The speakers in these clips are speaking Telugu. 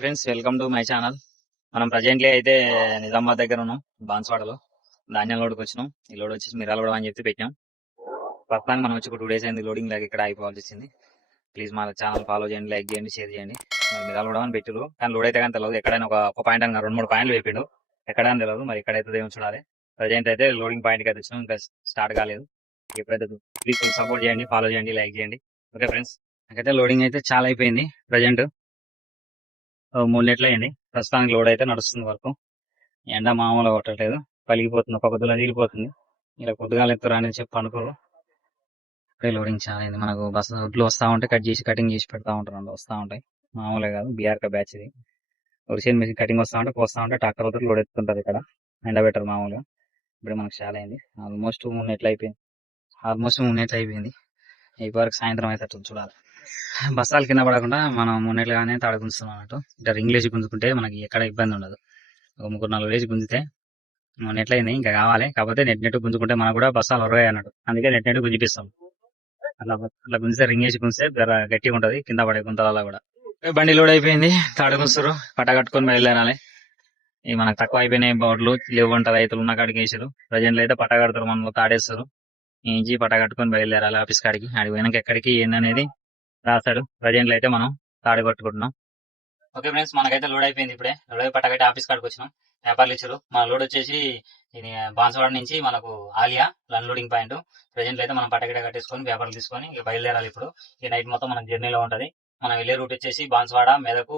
Friends, welcome to my channel. మనం ప్రజెంట్లీ అయితే నిజామాబాద్ దగ్గర ఉన్నాం, బాన్స్వాడలో. ధాన్యం లోడ్కి వచ్చినాం. ఈ లోడ్ వచ్చేసి మిరాల కూడా అని చెప్పి పెట్టాం. ప్రస్తుతానికి మనం వచ్చి 2 డేస్ అయింది లోడింగ్ లాగా ఇక్కడ అయిపోవాల్సి వచ్చింది. ప్లీజ్ మా ఛానల్ ఫాలో చేయండి, లైక్ చేయండి, షేర్ చేయండి. మరి మిరాల కూడా అని పెట్టారు, కానీ లోడ్ అయితే కానీ తెలియదు. ఎక్కడైనా ఒక పాయింట్ అని 2-3 పాయింట్లు వేపిండు, ఎక్కడైనా తెలియదు. మరి ఎక్కడైతే ఏమో చూడాలి. ప్రజెంట్ అయితే లోడింగ్ పాయింట్కి అయితే వచ్చినాం, ఇంకా స్టార్ట్ కాలేదు. ఎప్పుడైతే ప్లీజ్ సపోర్ట్ చేయండి, ఫాలో చేయండి, లైక్ చేయండి. ఓకే ఫ్రెండ్స్, నాకైతే లోడింగ్ అయితే చాలా అయిపోయింది. ప్రజెంట్ 3 నెట్లు అయింది. ప్రస్తుతానికి లోడ్ అయితే నడుస్తుంది వరకు. ఎండ మామూలుగా కొట్టట్లేదు, పలిగిపోతుంది, ఒక పొద్దులా తీరిపోతుంది. ఇలా పొద్దుగాలు ఎత్తురా అని చెప్పి అనుకోరు. ఇప్పుడే లోడింగ్ చాలా అయింది. మనకు బస్సు ఒడ్లు వస్తా ఉంటే కటింగ్ చేసి పెడతా ఉంటారు, వస్తా ఉంటాయి. మామూలుగా కాదు, బీఆర్క బ్యాచ్ ఇది. ఒరిజినల్ మిషన్ కటింగ్ వస్తా ఉంటే పోస్తా ఉంటే ట్రాక్టర్ వద్ద లోడ్ ఎత్తుంటది ఇక్కడ. ఎండ బెటర్ మామూలుగా. ఇప్పుడు మనకు చాలా అయింది. ఆల్మోస్ట్ 3 నెట్లు అయిపోయింది. వరకు సాయంత్రం అయితే చూడాలి. బస్తాలు కింద పడకుండా మనం 3 నెట్లుగానే తాడుకుంటున్నాం అన్నట్టు. ఇట్లా రింగ్ లేచి గుంజుకుంటే మనకి ఎక్కడ ఇబ్బంది ఉండదు. ఒక 3-4 వేసి గుంజితే 3 నెట్లు అయింది, ఇంకా కావాలి. కాకపోతే నెట్ గుంజుకుంటే మనకు కూడా బస్తాలు ఒరగాయి అన్నట్టు. అందుకే నెట్ గుంజిపిస్తాం. అట్లా గుంజితే రింగ్ వేసి గుంజితే గట్టిగా ఉంటది, కింద పడే గుంతలలో కూడా. బండి లోడ్ అయిపోయింది, తాడుకుంటారు, పట్ట కట్టుకొని బయలుదేరాలి. ఇవి మనకు తక్కువ అయిపోయినాయి, బోర్డులు లేవంటారు, రైతులు ఉన్న కాడికి వేసారు. ప్రజెంట్ అయితే పట్ట కడతారు, మనం తాడేస్తారు. ఇంచి పట్ట కట్టుకొని బయలుదేరాలి ఆఫీస్ కాడికి. ఆడికి పోయినాక ఎక్కడికి ఏందనేది రాస్తాడు. ప్రజెంట్ అయితే మనం తాడు కట్టుకుంటున్నాం. ఓకే ఫ్రెండ్స్, మనకైతే లోడ్ అయిపోయింది. ఇప్పుడే లోడ్ అయి పట్టకైతే ఆఫీస్ కాడికి వచ్చినాం. వ్యాపారులు ఇచ్చారు. మన లోడ్ వచ్చేసి ఇది బాన్స్వాడ నుంచి మనకు ఆలియా అన్లోడింగ్ పాయింట్. ప్రజెంట్ అయితే మనం పట్టగిట కట్టేసుకొని వ్యాపారం తీసుకొని ఇక బయలుదేరాలి. ఇప్పుడు ఈ నైట్ మొత్తం మన జర్నీలో ఉంటది. మనం వెళ్ళే రూట్ వచ్చేసి బాన్స్వాడ,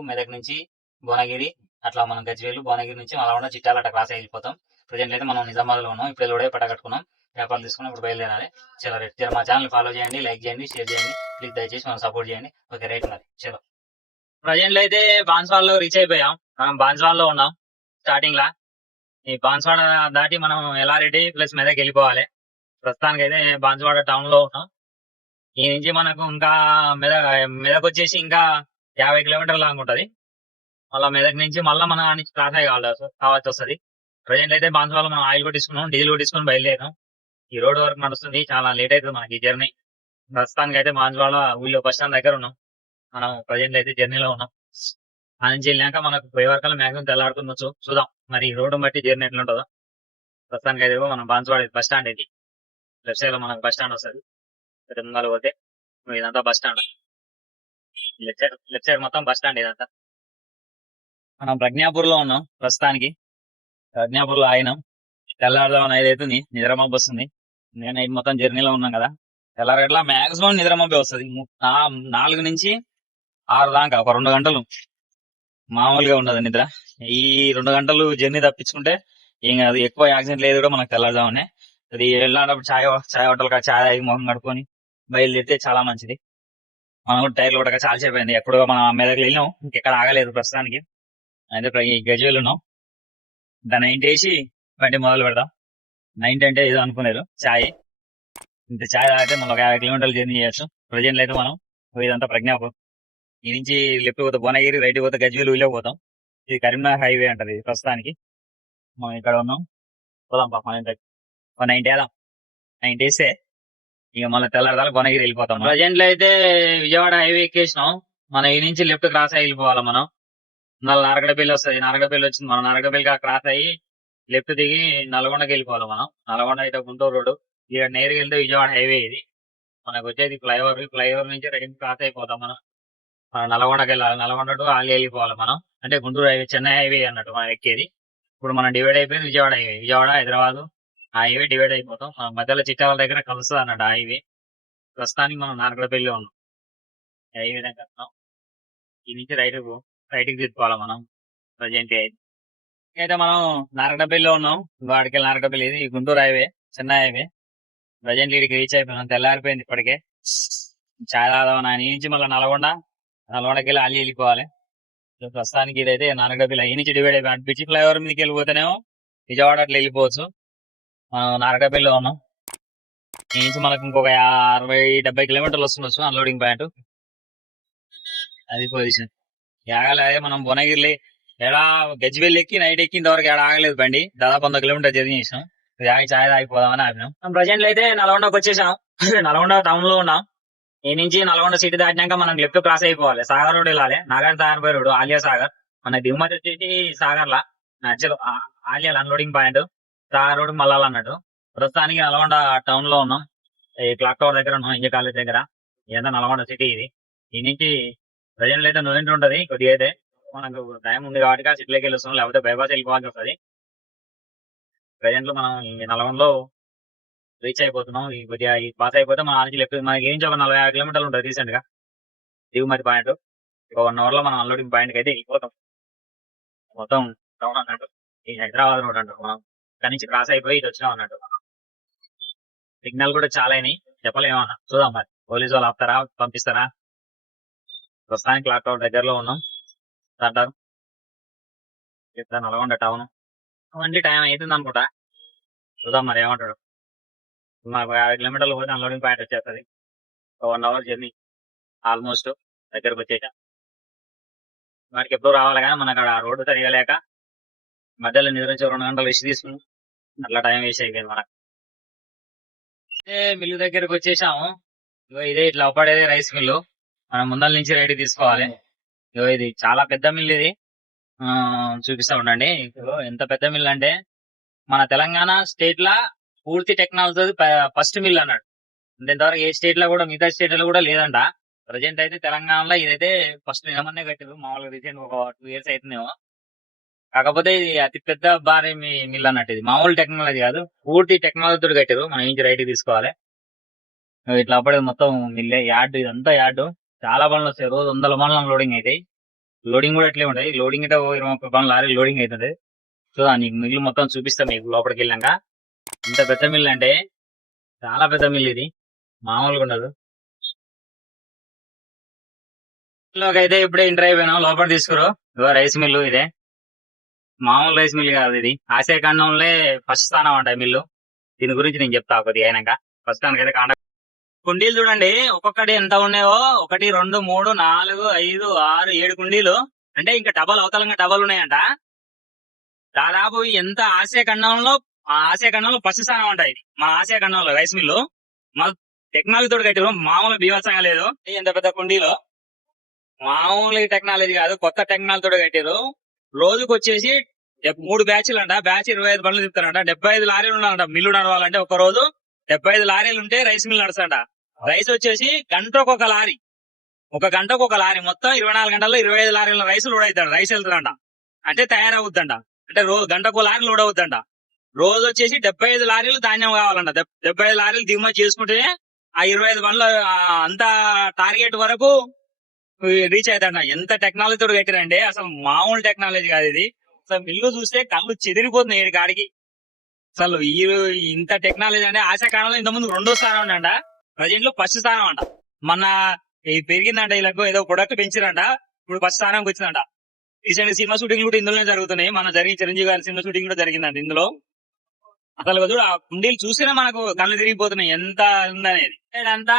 మెదక్ నుంచి భువనగిరి, అట్లా మనం గజ్వేలు, భువనగిరి నుంచి మళ్ళా చిట్టాల అట్లా క్రాస్ వెళ్ళిపోతాం. ప్రజెంట్ అయితే మనం నిజామాబాద్ లో ఉన్నాం. ఇప్పుడే లోడ్ అయి పట్ట కట్టుకున్నాం, వ్యాపారం తీసుకుని ఇప్పుడు బయలుదేరాలి. చలో రైట్, మా ఛానల్ ఫాలో చేయండి, లైక్ చేయండి, షేర్ చేయండి. ప్లీజ్ దయచేసి మనం సపోర్ట్ చేయండి. ఓకే రైట్, మరి చలో. ప్రజెంట్ అయితే బాన్స్వాడ లో రీచ్ అయిపోయాం. మనం బాన్స్వాడ లో ఉన్నాం స్టార్టింగ్ లా. ఈ బాన్స్వాడ దాటి మనం ఎల్లారెడ్డి ప్లస్ మెదక్ వెళ్ళిపోవాలి. ప్రస్తుతానికి అయితే బాన్స్వాడ టౌన్ లో ఉన్నాం. ఈ నుంచి మనకు ఇంకా మెదక్ వచ్చేసి ఇంకా 50 కిలోమీటర్ల లాగా ఉంటది. మళ్ళీ మెదక్ నుంచి మళ్ళీ మన క్రాస్ అయ్యి కావాల్సి వస్తుంది. ప్రజెంట్ అయితే బాన్స్వాడ మనం ఆయిల్ కొట్టించుకున్నాం, డీజిల్ కొట్టించుకుని బయలుదేరాం. ఈ రోడ్ వరకు నడుస్తుంది, చాలా లేట్ అవుతుంది మనకి ఈ జర్నీ. ప్రస్తుతానికి అయితే బాన్స్వాడ ఊళ్ళో బస్ స్టాండ్ దగ్గర ఉన్నాం. మనం ప్రజెంట్ అయితే జర్నీలో ఉన్నాం. ఆ నుంచి వెళ్ళాక మనకు పోయే వరకు మాక్సిమం తెల్లాడుతుండొచ్చు, చూద్దాం మరి ఈ రోడ్డు బట్టి జర్నీ ఎట్లా ఉంటుందో. ప్రస్తుతానికి అయితే మనం బాన్స్వాడ బస్ స్టాండ్, ఇది లెఫ్ట్ సైడ్ లో మనకు బస్ స్టాండ్ వస్తుంది. ముందుగా పోతే ఇదంతా బస్ స్టాండ్, లెఫ్ట్ సైడ్ మొత్తం బస్ స్టాండ్ ఇదంతా. మనం ప్రజ్ఞాపూర్ లో ఉన్నాం ప్రస్తుతానికి. ప్రజ్ఞాపూర్ లో ఆగినాం. తెల్లారుదామని 5 అవుతుంది, నిద్రమబ్బు వస్తుంది. నేను నైట్ మొత్తం జర్నీలో ఉన్నాం కదా. తెల్లారట్లా మాక్సిమం నిద్రమబ్బే వస్తుంది. 4 నుంచి 6 దాకా ఒక 2 గంటలు మామూలుగా ఉండదు నిద్ర. ఈ 2 గంటలు జర్నీ తప్పించుకుంటే ఏం కాదు. ఎక్కువ యాక్సిడెంట్ లేదు కూడా మనకు తెల్లారుదామనే. అది వెళ్ళినప్పుడు చాయ్ హోటల్ చాయ్ తాగి మొహం కడుకొని బయలుదేరితే చాలా మంచిది. మనం కూడా టైర్లు కూడా చాలా సేపు అయింది. ఎప్పుడు మనం మెదక్ వెళ్ళాం, ఇంకెక్కడ ఆగలేదు ప్రస్తుతానికి. అయితే గజ్వేల్ ఉన్నాం. దాన్ని 9 వేసి బండి మొదలు పెడదాం. 9 అంటే ఏదో అనుకున్నారు, చాయ్ ఇంత చాయ్ తాగితే మనం ఒక 50 కిలోమీటర్లు జర్నీ చేయొచ్చు. ప్రజెంట్ అయితే మనం ఇదంతా ప్రజ్ఞాపూర్. ఈ నుంచి లెఫ్ట్ పోతే భువనగిరి, రైట్ పోతే గజ్వేల్ ఊళ్ళో పోతాం. ఇది కరీంనగర్ హైవే అంటది ప్రస్తుతానికి. మనం ఇక్కడ ఉన్నాం, పోదాం పాప. 90 వేద్దాం. 90 వేస్తే ఇక మళ్ళీ తెల్లారదాకా భువనగిరి వెళ్ళిపోతాం. ప్రజెంట్ లో అయితే విజయవాడ హైవే ఎక్కేసినాం. మనం ఈ నుంచి లెఫ్ట్ క్రాస్ అయ్యి వెళ్ళిపోవాలి. మనం మళ్ళీ నారగడపల్లి వస్తుంది. నారగడపల్లి వచ్చింది, మనం నారగడపల్లి క్రాస్ అయ్యి లెఫ్ట్ దిగి నల్గొండకి వెళ్ళిపోవాలి. మనం నల్గొండ అయితే గుంటూరు రోడ్డు, ఇక నేరుగా వెళ్తే విజయవాడ హైవే. ఇది మనకు వచ్చేది ఫ్లైఓవర్ నుంచి రైట్ క్రాస్ అయిపోతాం. మనం నల్గొండకి వెళ్ళాలి, నల్గొండ టు ఆలి వెళ్ళిపోవాలి. మనం అంటే గుంటూరు హైవే, చెన్నై హైవే అన్నట్టు మనం ఎక్కేది. ఇప్పుడు మనం డివైడ్ అయిపోయింది Vijayawada highway. Vijayawada Hyderabad highway divide అయిపోతాం. మధ్యలో చిట్టాల దగ్గర కలుస్తుంది అన్నట్టు హైవే. ప్రస్తుతానికి మనం నారగడపల్లిలో ఉన్నాం. హైవే దగ్గర ఉన్నాం. ఈ నుంచి రైట్కి తిప్పుకోవాలి మనం. ప్రజెంట్ అయితే మనం నారగడపల్లిలో ఉన్నాం. వాడికి నారగడపల్లి, ఇది Guntur highway, Chennai highway. Present ఇక్కడికి రీచ్ అయిపోయినాం. తెల్లారిపోయింది ఇప్పటికే. చాయ్ తాగుదాం అని నుంచి మళ్ళీ నల్గొండకి వెళ్ళి ఆలి వెళ్ళిపోవాలి. ప్రస్తుతానికి ఇదైతే నారగడపల్లి ఈ నుంచి డివైడ్ అయిపోయి బిచి ఫ్లైఓవర్ మీదకి వెళ్ళిపోతేనేమో విజయవాడ అట్లా వెళ్ళిపోవచ్చు. మనం నారగడపల్లిలో ఉన్నాం. ఈ నుంచి మనకు ఇంకొక 60-70 కిలోమీటర్లు వస్తుండొచ్చు అన్లోడింగ్ పాయింట్. అది పొజిషన్ ఆగలే. మనం భువనగిరి ఎడా గజ్వేల్ ఎక్కి నైట్ ఎక్కి ఇంతవరకు ఎక్కడ ఆగలేదు బండి. దాదాపు 100 కిలోమీటర్ జర్నీ చేసాం. ఆగి చాయ్ తాగిపోదామని ఆపినాం. ప్రజెంట్ అయితే నల్గొండకి వచ్చేసాం. నల్గొండ టౌన్ లో ఉన్నాం. ఈ నుంచి నల్గొండ సిటీ దాటినాక మనం లెఫ్ట్ క్రాస్ అయిపోవాలి. సాగర్ రోడ్ వెళ్ళాలి, నాగార్జున సాగర్ రోడ్, ఆలియా సాగర్. మన దిగుమతి వచ్చేసి సాగర్ల యాక్చువల్ ఆలియాల్ అన్లోడింగ్ పాయింట్ సాగర్ రోడ్ మల్లాల అన్నట్టు. ప్రస్తుతానికి నల్గొండ టౌన్ లో ఉన్నాం. ఈ క్లాక్ టవర్ దగ్గర ఉన్నాం, ఇంజ కాలేజ్ దగ్గర. ఇదంతా నల్గొండ సిటీ ఇది. ఈ నుంచి ప్రజెంట్ అయితే నోయింటి ఉంటది కొద్దిగా అయితే. మనకు టైం ఉంది కాబట్టి ఆ సిటీలోకి వెళ్ళి వస్తాం, లేకపోతే బైపాస్ వెళ్ళిపోవాల్సి వస్తుంది. ప్రజెంట్ లో మనం ఈ నల్గొండలో రీచ్ అయిపోతున్నాం. ఈ కొద్దిగా ఈ పాస్ అయిపోతే మన నుంచి లెఫ్ట్ మనకి ఏం ఒక 45 కిలోమీటర్లు ఉంటుంది రీసెంట్ గా దిగుమతి పాయింట్. ఒక 1 అవర్ లో మనం అన్లోడింగ్ పాయింట్ కి అయితే వెళ్ళిపోతాం. మొత్తం టౌన్ అన్నట్టు ఈ హైదరాబాద్ రోడ్ అంటారు. మనం ఇక్కడ నుంచి క్రాస్ అయిపోయి ఇటు వచ్చినాం అన్నట్టు. సిగ్నల్ కూడా చాలా అయినాయి, చెప్పలేమన్నా. చూద్దాం మరి పోలీసు వాళ్ళు ఆపుతారా, పంపిస్తారా. ప్రస్తుతానికి క్లాక్ టవర్ దగ్గరలో ఉన్నాం అంటారు. చెప్తా నల్గొండ టౌన్ వంటి టైం అవుతుంది అనుకుంటా. చూద్దాం మరి ఏమంటాడు. మాకు 50 కిలోమీటర్లు పోతే అన్లోడింగ్ పాయింట్ వచ్చేస్తుంది. 1 అవర్ జర్నీ ఆల్మోస్ట్ దగ్గరకు వచ్చేసా. వాడికి ఎప్పుడు రావాలి కానీ మన అక్కడ రోడ్డు సరిగా లేక మధ్యలో నిద్రించి 2 గంటలు రెస్ట్ తీసుకుని అట్లా టైం వేస్ట్ అయిపోయింది మనకు. మిల్లు దగ్గరకు వచ్చేసాము. ఇగో ఇదే ఇట్లా పడేది రైస్ మిల్లు. మనం ముందల నుంచి రెడీ తీసుకోవాలి. ఇగో ఇది చాలా పెద్ద మిల్లు ఇది. చూపిస్తా ఉండండి. ఇగో ఎంత పెద్ద మిల్లు అంటే మన తెలంగాణ స్టేట్ లా పూర్తి టెక్నాలజీ ఫస్ట్ మిల్ అన్నాడు. ఇంతవరకు ఏ స్టేట్ లో కూడా మిగతా స్టేట్ లో కూడా లేదంట. ప్రజెంట్ అయితే తెలంగాణలో ఇదైతే ఫస్ట్ ఏమన్నా కట్టారు. మామూలుగా రీసెంట్ ఒక 2 years అవుతుందేమో. కాకపోతే ఇది అతి పెద్ద భారీ మిల్ అన్నట్టు. ఇది మామూలు టెక్నాలజీ కాదు, పూర్తి టెక్నాలజీ తోటి కట్టారు. మనం నుంచి రైట్ తీసుకోవాలి. ఇట్లా అప్పుడే మొత్తం మిల్లే యార్డ్, ఇదంతా యార్డ్. చాలా బండ్లు వస్తాయి, రోజు 100 బండ్లు లోడింగ్ అవుతాయి. లోడింగ్ కూడా అట్లే ఉంటాయి. లోడింగ్ అయితే 20-30 బండ్లు లారీ లోడింగ్ అవుతుంది. సో నీకు మిల్లు మొత్తం చూపిస్తాం మీకు లోపలికి వెళ్ళాక. ఇంత పెద్ద మిల్ అంటే చాలా పెద్ద మిల్ ఇది, మామూలుగా ఉండదు. లోకి అయితే ఇప్పుడే ఎంటర్ అయిపోయినాం. లోపల తీసుకురు ఇగో రైస్ మిల్లు ఇదే. మామూలు రైస్ మిల్ కాదు ఇది. ఆసియా ఖండంలో ఫస్ట్ స్థానం అంట ఈ మిల్లు. దీని గురించి నేను చెప్తా కొద్దిగా అయినాక. ఫస్ట్ దానికైతే కుండీలు చూడండి, ఒక్కొక్కటి ఎంత ఉన్నాయో. 1, 2, 3, 4, 5, 6, 7 కుండీలు. అంటే ఇంకా డబల్ అవతలంగా డబల్ ఉన్నాయంట. దాదాపు ఎంత ఆసియా ఖండంలో ఫస్ట్ స్థానం అంట ఇది. మన ఆసియా ఖండంలో రైస్ మిల్లు మన టెక్నాలజీ తోటి కట్టారు. మామూలు బీభత్సంగా లేదు. ఎంత పెద్ద కుండీలో మామూలు టెక్నాలజీ కాదు, కొత్త టెక్నాలజీ తోటి కట్టారు. రోజుకి వచ్చేసి 3 బ్యాచ్లు అంట. బ్యాచ్ 25 బండ్లు తిప్పుతారంట. 75 లారీలు ఉన్నాయంట మిల్లు నడవాలంటే. ఒక రోజు 75 లారీలు ఉంటే రైస్ మిల్ నడుస్తాంట. రైస్ వచ్చేసి గంటకు ఒక లారీ, ఒక గంటకు ఒక లారీ. మొత్తం 24 గంటల్లో 25 లారీల రైస్ లోడ్ అవుతాడు. రైస్ వెళ్తుందంట అంటే తయారవుద్దంట. అంటే గంటకు లారీ లోడ్ అవుతుందంట. రోజు వచ్చేసి 75 లారీలు ధాన్యం కావాలంట. 75 లారీలు దిగుమతి చేసుకుంటే ఆ 25 బండ్ల అంత టార్గెట్ వరకు రీచ్ అవుతాంట. ఎంత టెక్నాలజీ తోటి కట్టారంటే అసలు మామూలు టెక్నాలజీ కాదు ఇది. అసలు మిల్లు చూస్తే కళ్ళు చెదిరిపోతున్నాయి ఈ కాడికి. అసలు ఇంత టెక్నాలజీ అంటే ఆశా కాలంలో ఇంత ముందు 2వ స్థానం అంట. ప్రజెంట్ లో ఫస్ట్ స్థానం అంట. మన పెరిగిందంట, వీళ్ళకు ఏదో ప్రొడక్ట్ పెంచారంట, ఇప్పుడు ఫస్ట్ స్థానానికి వచ్చిందంట. రీసెంట్ సినిమా షూటింగ్ కూడా ఇందులోనే జరుగుతున్నాయి. మన చిరంజీవి గారి సినిమా షూటింగ్ కూడా జరిగిందంట ఇందులో. అసలు చూడు ఆ కుండీలు చూస్తేనే మనకు కళ్ళు తిరిగిపోతున్నాయి ఎంత ఉందనేది. అంతా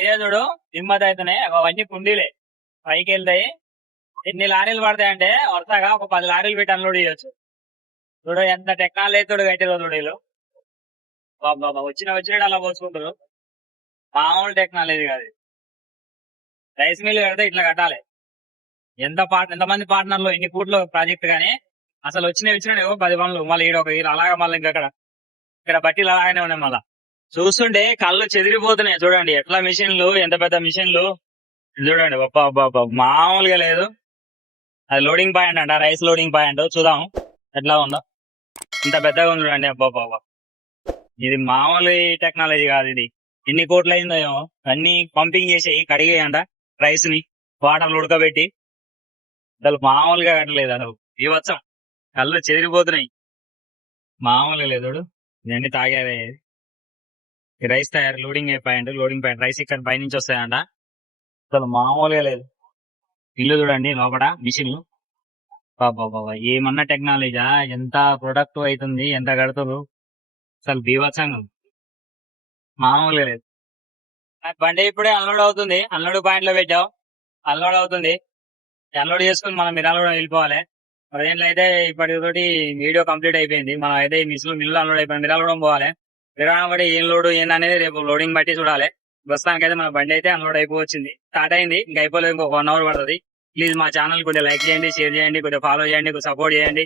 ఇదే చూడు దిమ్మతి అవుతున్నాయి. అవన్నీ కుండీలే పైకి వెళ్తాయి. ఎన్ని లారీలు పడతాయంటే వరుసగా ఒక 10 లారీలు పెట్టి అన్లోడ్ చేయొచ్చు. చూడు ఎంత టెక్నాలజీ తోడు కట్టారో చూడీలు. వచ్చినట్టు అలా పోసుకుంటారు. మామూలు టెక్నాలజీ కాదు. రైస్ మిల్ కడితే ఇట్లా కట్టాలి. ఎంతమంది పార్ట్నర్లు, ఎన్ని కోట్ల ప్రాజెక్ట్ గానీ అసలు వచ్చినట్టు 10 బండ్లు మళ్ళీ అలాగా మళ్ళీ ఇక్కడ బట్టీలు అలాగనే ఉన్నాయి. మళ్ళా చూస్తుంటే కళ్ళు చెదిరిపోతున్నాయి. చూడండి ఎట్లా మిషన్లు, ఎంత పెద్ద మిషన్లు చూడండి. మామూలుగా లేదు. అది లోడింగ్ పాయింట్ అంట, రైస్ లోడింగ్ పాయింట్. చూద్దాం ఎట్లా ఉందో. ఇంత పెద్దగా ఉంది చూడండి. అబ్బాబ్బా, ఇది మామూలు టెక్నాలజీ కాదు ఇది. ఎన్ని కోట్లు అయిందో ఏమో. అన్ని పంపింగ్ చేసి కడిగేయంట రైస్ ని వాటర్లు ఉడకబెట్టి. అసలు మామూలుగా కట్టలేదు. అసలు బీభత్సం, కళ్ళు చెదిరిపోతున్నాయి. మామూలుగా లేదు. ఇవన్నీ తాగారే. రైస్ తయారు లోడింగ్ పాయింట్ రైస్ ఇక్కడ పైనుంచి వస్తాయంట. అసలు మామూలుగా లేదు. ఇల్లు చూడండి లోపల మిషన్లు. బాబా ఏమన్నా టెక్నాలజీ, ఎంత ప్రొడక్ట్ అవుతుంది, ఎంత కడుతురు. అసలు బీభత్సంగా మామూలుగా లేదు. బండి ఇప్పుడే అన్లోడ్ అవుతుంది. అన్లోడ్ పాయింట్ లో పెట్టాం, అన్లోడ్ అవుతుంది. అన్లోడ్ చేసుకుని మనం మిరాలో వెళ్ళిపోవాలి. ప్రజెంట్లో అయితే ఇప్పటితోటి వీడియో కంప్లీట్ అయిపోయింది. మనం అయితే మిల్లు అన్లోడ్ అయిపోయింది. మిరాలో పోవాలి. మిరాలో బట్టి ఏం లోడ్ ఏందనేది రేపు లోడింగ్ బట్టి చూడాలి. ప్రస్తుతానికి అయితే మన బండి అయితే అన్లోడ్ అయిపోవచ్చింది. స్టార్ట్ అయింది, ఇంకా అయిపోలేదు. ఇంకొక 1 hour పడుతుంది. ప్లీజ్ మా ఛానల్ కొద్దిగా లైక్ చేయండి, షేర్ చేయండి, కొద్దిగా ఫాలో చేయండి, కొద్దిగా సపోర్ట్ చేయండి.